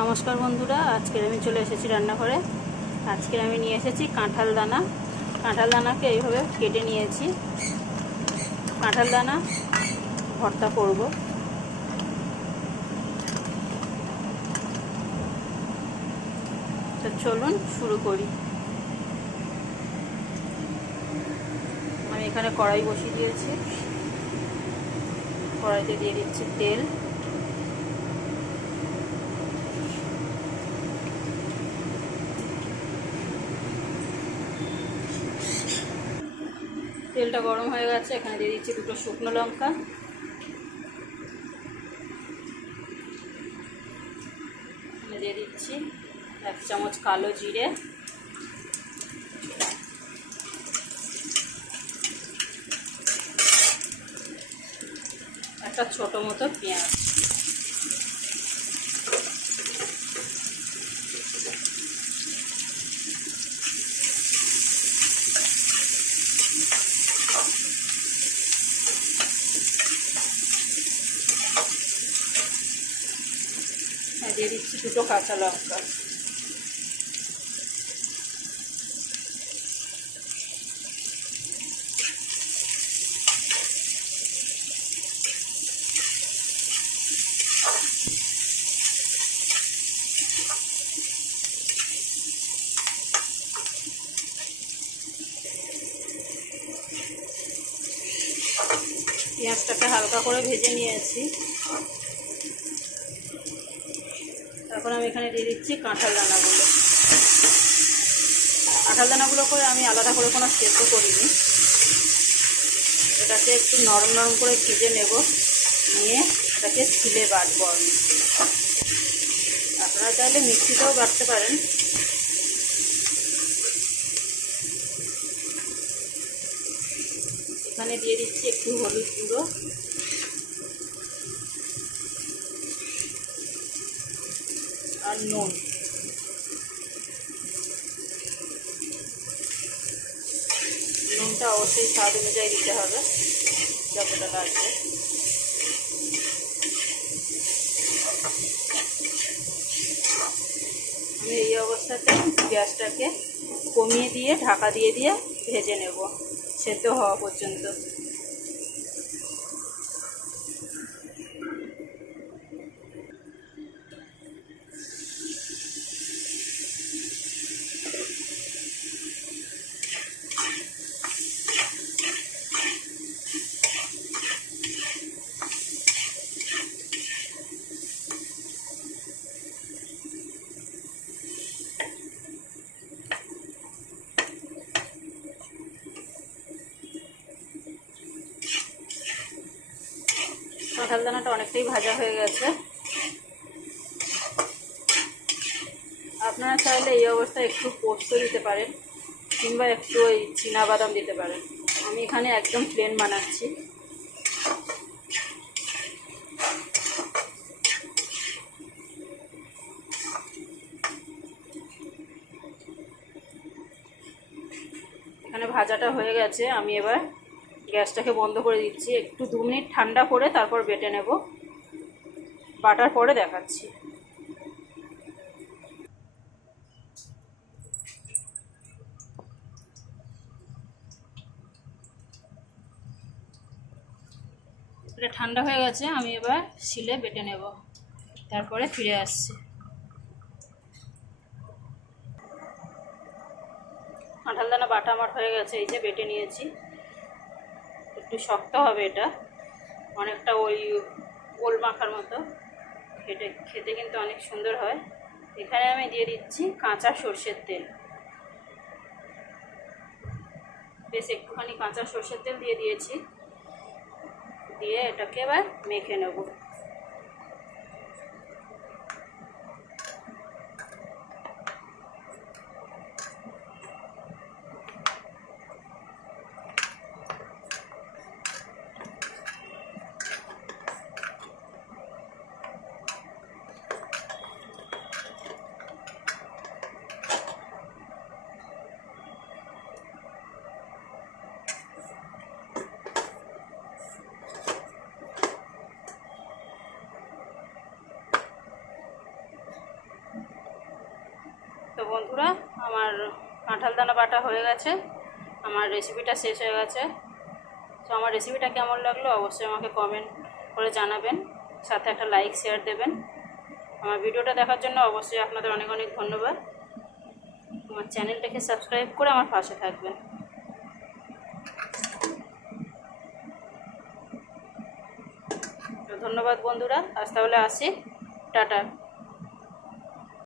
নমস্কার বন্ধুরা, আজকে আমি চলে এসেছি রান্নাঘরে। আজকে আমি নিয়ে এসেছি কাঁঠাল দানা। কাঁঠাল দানাকে এইভাবে কেটে নিয়েছি। কাঁঠাল দানা ভর্তা করব। তো চলুন শুরু করি। আমি এখানে কড়াই বসিয়ে দিয়েছি। কড়াইতে দিয়ে দিচ্ছি তেল। তেলটা গরম হয়ে গেছে, এখানে দিয়ে দিচ্ছি দুটো শুকনো লঙ্কা। এখানে দিয়ে দিচ্ছি 1 চামচ কালো জিরে, একটা ছোট মতো পেঁয়াজ। দিয়ে দিচ্ছি দুটো কাঁচা লঙ্কা। পেঁয়াজটাকে হালকা করে ভেজে নিয়েছি। এখন আমি এখানে দিয়ে দিচ্ছি কাঁঠাল দানাগুলো। কাঁঠাল দানাগুলো করে আমি আলাদা করে কোনো সেদ্ধ করিনি। এটাকে একটু নরম নরম করে ভেজে নেব, নিয়ে এটাকে শিলে বাটবো আমি। আপনারা চাইলে মিক্সিতেও বাটতে পারেন। এখানে দিয়ে দিচ্ছি একটু হলুদ গুঁড়ো, আর নুন। নুনটা অবশ্যই স্বাদ অনুযায়ী দিতে হবে, যতটা লাগবে। আমি এই অবস্থাতে গ্যাসটাকে কমিয়ে দিয়ে ঢাকা দিয়ে ভেজে নেব সেদ্ধ হওয়া পর্যন্ত। কাঁঠাল দানাটা অনেকটাই ভাজা হয়ে গেছে। আপনারা চাইলে এই অবস্থায় একটু পোস্ত দিতে পারেন, কিংবা একটু ওই চীনাবাদাম দিতে পারেন। আমি এখানে একদম প্লেন বানাচ্ছি। এখানে ভাজাটা হয়ে গেছে। আমি এবার গ্যাসটাকে বন্ধ করে দিচ্ছি। একটু 2 মিনিট ঠান্ডা করে তারপর বেটে নেব। বাটার পরে দেখাচ্ছি। এটা ঠান্ডা হয়ে গেছে, আমি এবার শিলে বেটে নেব, তারপরে ফিরে আসছি। কাঁঠাল দানা বাটা আমার হয়ে গেছে, এই যে বেটে নিয়েছি। একটু শক্ত হবে এটা, অনেকটা ওই ওল মাখার মতো। খেতে কিন্তু অনেক সুন্দর হয়। এখানে আমি দিয়ে দিচ্ছি কাঁচা সর্ষের তেল। বেশ একটুখানি কাঁচা সর্ষের তেল দিয়ে দিয়েছি। দিয়ে এটাকে এবার মেখে নেব। বন্ধুরা, আমার কাঁঠাল দানা বাটা হয়ে গেছে, আমার রেসিপিটা শেষ হয়ে গেছে। তো আমার রেসিপিটা কেমন লাগলো অবশ্যই আমাকে কমেন্ট করে জানাবেন, সাথে একটা লাইক শেয়ার দেবেন। আমার ভিডিওটা দেখার জন্য অবশ্যই আপনাদের অনেক অনেক ধন্যবাদ। আমার চ্যানেলটাকে সাবস্ক্রাইব করে আমার পাশে থাকবেন। তো ধন্যবাদ বন্ধুরা, আজ তাহলে আসি, টাটা।